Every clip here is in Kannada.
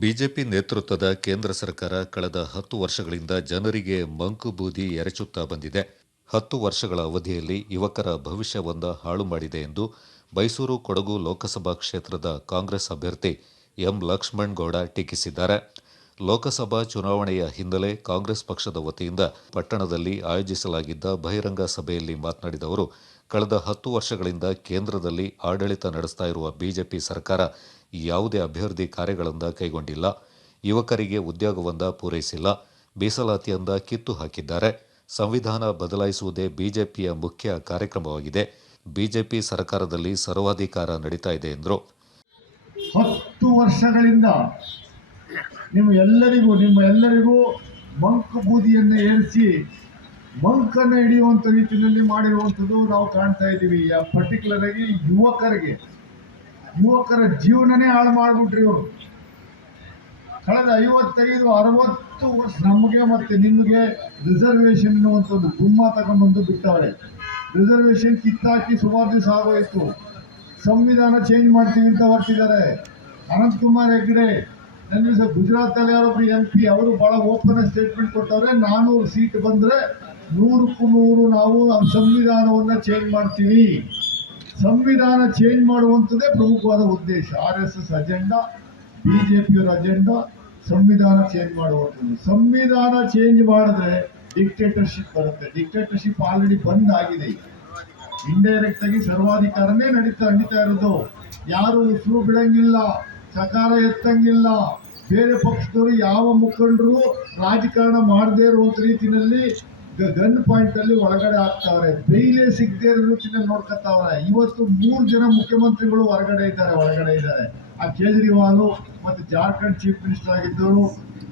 ಬಿಜೆಪಿ ನೇತೃತ್ವದ ಕೇಂದ್ರ ಸರ್ಕಾರ ಕಳೆದ ಹತ್ತು ವರ್ಷಗಳಿಂದ ಜನರಿಗೆ ಮಂಕು ಬೂದಿ ಎರಚುತ್ತಾ ಬಂದಿದೆ. ಹತ್ತು ವರ್ಷಗಳ ಅವಧಿಯಲ್ಲಿ ಯುವಕರ ಭವಿಷ್ಯವೊಂದ ಹಾಳು ಮಾಡಿದೆ ಎಂದು ಮೈಸೂರು ಕೊಡಗು ಲೋಕಸಭಾ ಕ್ಷೇತ್ರದ ಕಾಂಗ್ರೆಸ್ ಅಭ್ಯರ್ಥಿ ಎಂ ಲಕ್ಷ್ಮಣ್ ಗೌಡ ಟೀಕಿಸಿದ್ದಾರೆ. ಲೋಕಸಭಾ ಚುನಾವಣೆಯ ಹಿನ್ನೆಲೆ ಕಾಂಗ್ರೆಸ್ ಪಕ್ಷದ ವತಿಯಿಂದ ಪಟ್ಟಣದಲ್ಲಿ ಆಯೋಜಿಸಲಾಗಿದ್ದ ಬಹಿರಂಗ ಸಭೆಯಲ್ಲಿ ಮಾತನಾಡಿದ ಅವರು, ಕಳೆದ ಹತ್ತು ವರ್ಷಗಳಿಂದ ಕೇಂದ್ರದಲ್ಲಿ ಆಡಳಿತ ನಡೆಸ್ತಾ ಇರುವ ಬಿಜೆಪಿ ಸರ್ಕಾರ ಯಾವುದೇ ಅಭಿವೃದ್ಧಿ ಕಾರ್ಯಗಳಿಂದ ಕೈಗೊಂಡಿಲ್ಲ. ಯುವಕರಿಗೆ ಉದ್ಯೋಗವೊಂದ ಪೂರೈಸಿಲ್ಲ. ಮೀಸಲಾತಿಯಿಂದ ಕಿತ್ತು ಹಾಕಿದ್ದಾರೆ. ಸಂವಿಧಾನ ಬದಲಾಯಿಸುವುದೇ ಬಿಜೆಪಿಯ ಮುಖ್ಯ ಕಾರ್ಯಕ್ರಮವಾಗಿದೆ. ಬಿಜೆಪಿ ಸರ್ಕಾರದಲ್ಲಿ ಸರ್ವಾಧಿಕಾರ ನಡೀತಾ ಇದೆ ಎಂದರು. ಹತ್ತು ವರ್ಷಗಳಿಂದ ನಿಮ್ಮ ಎಲ್ಲರಿಗೂ ನಿಮ್ಮ ಎಲ್ಲರಿಗೂ ಮಂಕು ಬೂದಿಯನ್ನು ಏರಿಸಿ ಮಂಕನ್ನು ಹಿಡಿಯುವಂಥ ರೀತಿಯಲ್ಲಿ ಮಾಡಿರುವಂಥದ್ದು ನಾವು ಕಾಣ್ತಾ ಇದ್ದೀವಿ. ಪರ್ಟಿಕ್ಯುಲರ್ ಆಗಿ ಯುವಕರಿಗೆ ಯುವಕರ ಜೀವನನೇ ಹಾಳು ಮಾಡಿಬಿಟ್ರಿ ಇವರು. ಕಳೆದ ಐವತ್ತೈದು, ಅರವತ್ತು ವರ್ಷ ನಮಗೆ ಮತ್ತು ನಿಮಗೆ ರಿಸರ್ವೇಷನ್ ಅನ್ನುವಂಥದ್ದು ಗುಮ್ಮ ತಗೊಂಡ್ಬಂದು ಬಿಟ್ಟವಳೆ ರಿಸರ್ವೇಷನ್ ಕಿತ್ತಾಕಿ ಸುಮಾರು ದಿವಸ ಆಗೋಯ್ತು. ಸಂವಿಧಾನ ಚೇಂಜ್ ಮಾಡ್ತೀವಿ ಅಂತ ಹೊರಟಿದ್ದಾರೆ. ಅನಂತಕುಮಾರ್ ಹೆಗ್ಡೆ, ನನ್ನ ದಿವಸ ಗುಜರಾತಲ್ಲಿ ಯಾರೊಬ್ರು ಎಂ ಪಿ ಅವರು ಭಾಳ ಓಪನ್ ಸ್ಟೇಟ್ಮೆಂಟ್ ಕೊಟ್ಟವ್ರೆ ನಾನೂರು ಸೀಟ್ ಬಂದರೆ ನೂರಕ್ಕೂ ನೂರು ನಾವು ನಮ್ಮ ಸಂವಿಧಾನವನ್ನು ಚೇಂಜ್ ಮಾಡ್ತೀವಿ. ಸಂವಿಧಾನ ಚೇಂಜ್ ಮಾಡುವಂಥದ್ದೇ ಪ್ರಮುಖವಾದ ಉದ್ದೇಶ. R S S agenda B ಜೆ ಪಿಯವರ ಅಜೆಂಡಾ ಸಂವಿಧಾನ ಚೇಂಜ್ ಮಾಡುವಂಥದ್ದು ಸಂವಿಧಾನ ಚೇಂಜ್ ಮಾಡಿದ್ರೆ ಡಿಕ್ಟೇಟರ್ಶಿಪ್ ಬರುತ್ತೆ. ಡಿಕ್ಟೇಟರ್ಶಿಪ್ ಆಲ್ರೆಡಿ ಬಂದ್ ಆಗಿದೆ. ಇಂಡೈರೆಕ್ಟ್ ಆಗಿ ಸರ್ವಾಧಿಕಾರನೇ ನಡೀತಾ ನಡೀತಾ ಇರೋದು. ಯಾರು ಉಸಿರು ಬಿಡಂಗಿಲ್ಲ ಸಕಾರ ಎತ್ತಂಗಿಲ್ಲ. ಬೇರೆ ಪಕ್ಷದವರು ಯಾವ ಮುಖಂಡರು ರಾಜಕಾರಣ ಮಾಡದೇ ಇರುವಂಥ ರೀತಿಯಲ್ಲಿ ಗನ್ ಪಾಯಿಂಟ್ ಅಲ್ಲಿ ಒಳಗಡೆ ಆಗ್ತಾವ್ರೆ. ಬೇಯಿಲೆ ಸಿಗದೆ ಇರೋ ರೀತಿಯಲ್ಲಿ ನೋಡ್ಕೊತಾವ್ರೆ ಇವತ್ತು ಮೂರು ಜನ ಮುಖ್ಯಮಂತ್ರಿಗಳು ಹೊರಗಡೆ ಇದ್ದಾರೆ, ಒಳಗಡೆ ಇದ್ದಾರೆ. ಆ ಕೇಜ್ರಿವಾಲ್ ಮತ್ತೆ ಜಾರ್ಖಂಡ್ ಚೀಫ್ ಮಿನಿಸ್ಟರ್ ಆಗಿದ್ದವರು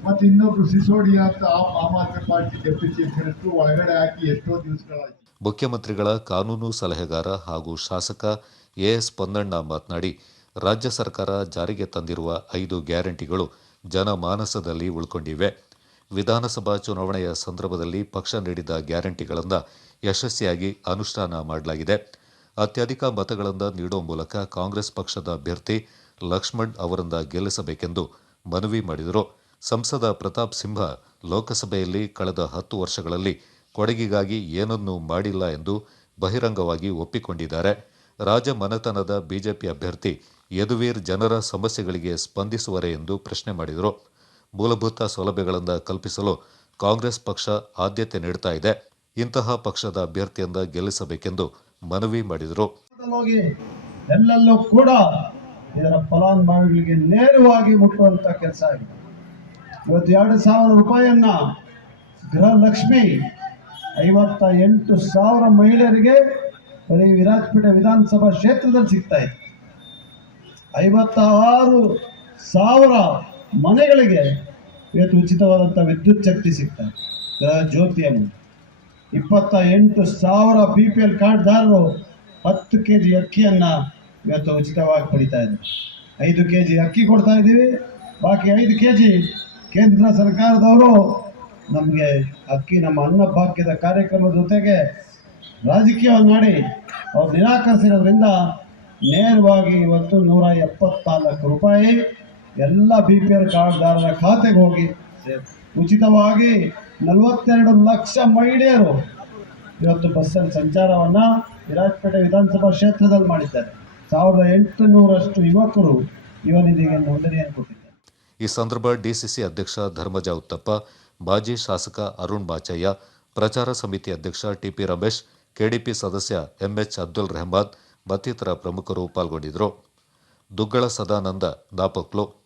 ಮತ್ತೆ ಇನ್ನೊಬ್ರು ಸಿಸೋಡಿಯಾ ಅಂತ Aam Aadmi Party deputy chief minister ಒಳಗಡೆ ಹಾಕಿ ಎಷ್ಟೋ ದಿವಸಗಳಾಯ್ತು. ಮುಖ್ಯಮಂತ್ರಿಗಳ ಕಾನೂನು ಸಲಹೆಗಾರ ಹಾಗೂ ಶಾಸಕ ಎಸ್ ಪೊನ್ನಣ್ಣ ಮಾತನಾಡಿ, ರಾಜ್ಯ ಸರ್ಕಾರ ಜಾರಿಗೆ ತಂದಿರುವ ಐದು ಗ್ಯಾರಂಟಿಗಳು ಜನಮಾನಸದಲ್ಲಿ ಉಳ್ಕೊಂಡಿವೆ. ವಿಧಾನಸಭಾ ಚುನಾವಣೆಯ ಸಂದರ್ಭದಲ್ಲಿ ಪಕ್ಷ ನೀಡಿದ ಗ್ಯಾರಂಟಿಗಳನ್ನು ಯಶಸ್ವಿಯಾಗಿ ಅನುಷ್ಠಾನ ಮಾಡಲಾಗಿದೆ. ಅತ್ಯಧಿಕ ಮತಗಳನ್ನು ನೀಡುವ ಮೂಲಕ ಕಾಂಗ್ರೆಸ್ ಪಕ್ಷದ ಅಭ್ಯರ್ಥಿ ಲಕ್ಷ್ಮಣ್ ಅವರನ್ನ ಗೆಲ್ಲಿಸಬೇಕೆಂದು ಮನವಿ ಮಾಡಿದರು. ಸಂಸದ ಪ್ರತಾಪ್ ಸಿಂಹ ಲೋಕಸಭೆಯಲ್ಲಿ ಕಳೆದ ಹತ್ತು ವರ್ಷಗಳಲ್ಲಿ ಕೊಡಗಿಗಾಗಿ ಏನನ್ನೂ ಮಾಡಿಲ್ಲ ಎಂದು ಬಹಿರಂಗವಾಗಿ ಒಪ್ಪಿಕೊಂಡಿದ್ದಾರೆ. ರಾಜಮನೆತನದ ಬಿಜೆಪಿ ಅಭ್ಯರ್ಥಿ ಯದುವೀರ್ ಜನರ ಸಮಸ್ಯೆಗಳಿಗೆ ಸ್ಪಂದಿಸುವರೆ ಎಂದು ಪ್ರಶ್ನೆ ಮಾಡಿದರು. ಮೂಲಭೂತ ಸೌಲಭ್ಯಗಳನ್ನು ಕಲ್ಪಿಸಲು ಕಾಂಗ್ರೆಸ್ ಪಕ್ಷ ಆದ್ಯತೆ ನೀಡ್ತಾ ಇದೆ. ಇಂತಹ ಪಕ್ಷದ ಅಭ್ಯರ್ಥಿಯಿಂದ ಗೆಲ್ಲಿಸಬೇಕೆಂದು ಮನವಿ ಮಾಡಿದರು. ಎಲ್ಲೆಲ್ಲೂ ಕೂಡ ಇದರ ಫಲಾನುಭವಿಗಳಿಗೆ ನೇರವಾಗಿ ಮುಟ್ಟುವಂತ ಕೆಲಸ ಆಗಿದೆ. ಇವತ್ತು ಎರಡು ಸಾವಿರ ರೂಪಾಯಿಯನ್ನ ಗೃಹಲಕ್ಷ್ಮಿ ಐವತ್ತ ಎಂಟು ಸಾವಿರ ಮಹಿಳೆಯರಿಗೆ ಬರೀ ವಿರಾಜಪೇಟೆ ವಿಧಾನಸಭಾ ಕ್ಷೇತ್ರದಲ್ಲಿ ಸಿಗ್ತಾ ಇದೆ. ಐವತ್ತ ಆರು ಸಾವಿರ ಮನೆಗಳಿಗೆ ಇವತ್ತು ಉಚಿತವಾದಂಥ ವಿದ್ಯುತ್ ಶಕ್ತಿ ಸಿಗ್ತದೆ ಗ್ರಹ ಜ್ಯೋತಿಯ ಇಪ್ಪತ್ತ ಎಂಟು ಸಾವಿರ ಬಿ ಪಿ ಎಲ್ ಕಾರ್ಡ್ದಾರರು ಹತ್ತು ಕೆ ಜಿ ಅಕ್ಕಿಯನ್ನು ಇವತ್ತು ಉಚಿತವಾಗಿ ಪಡಿತಾ ಇದ್ದಾರೆ. ಐದು ಕೆ ಜಿ ಅಕ್ಕಿ ಕೊಡ್ತಾ ಇದ್ದೀವಿ. ಬಾಕಿ ಐದು ಕೆ ಜಿ ಕೇಂದ್ರ ಸರ್ಕಾರದವರು ನಮಗೆ ಅಕ್ಕಿ, ನಮ್ಮ ಅನ್ನಭಾಗ್ಯದ ಕಾರ್ಯಕ್ರಮದ ಜೊತೆಗೆ ರಾಜಕೀಯವನ್ನು ಮಾಡಿ ಅವ್ರು ನಿರಾಕರಿಸಿರೋದ್ರಿಂದ ನೇರವಾಗಿ ಇವತ್ತು ನೂರ ಎಪ್ಪತ್ನಾಲ್ಕು ರೂಪಾಯಿ ಎಲ್ಲ ಬಿ ಪಿ ಎಲ್ ಕಾರ್ಡ್ದಾರರ ಖಾತೆಗೆ ಹೋಗಿ ಉಚಿತವಾಗಿ ನಲವತ್ತೆರಡು ಲಕ್ಷ ಮಹಿಳೆಯರು ಇವತ್ತು ಬಸ್ಸಲ್ಲಿ ಸಂಚಾರವನ್ನು ವಿರಾಜಪೇಟೆ ವಿಧಾನಸಭಾ ಕ್ಷೇತ್ರದಲ್ಲಿ ಮಾಡಿದ್ದಾರೆ. ಸಾವಿರದ ಎಂಟುನೂರಷ್ಟು ಯುವಕರು ಯುವನಿಧಿಗೆ ನೋಂದಣಿಯನ್ನು ಕೊಟ್ಟಿದ್ದಾರೆ. ಈ ಸಂದರ್ಭ ಡಿಸಿಸಿ ಅಧ್ಯಕ್ಷ ಧರ್ಮಜ ಉತ್ತಪ್ಪ, ಮಾಜಿ ಶಾಸಕ ಅರುಣ್ ಬಾಚಯ್ಯ, ಪ್ರಚಾರ ಸಮಿತಿ ಅಧ್ಯಕ್ಷ ಟಿಪಿ ರಮೇಶ್ ಕೆಡಿಪಿ ಸದಸ್ಯ ಎಂಎಚ್ ಅಬ್ದುಲ್ ರೆಹಮಾನ್ ಮತ್ತಿತರ ಪ್ರಮುಖರು ಪಾಲ್ಗೊಂಡಿದ್ದರು. ದುಗ್ಗಳ ಸದಾನಂದ ನಾಪಕ್ಲು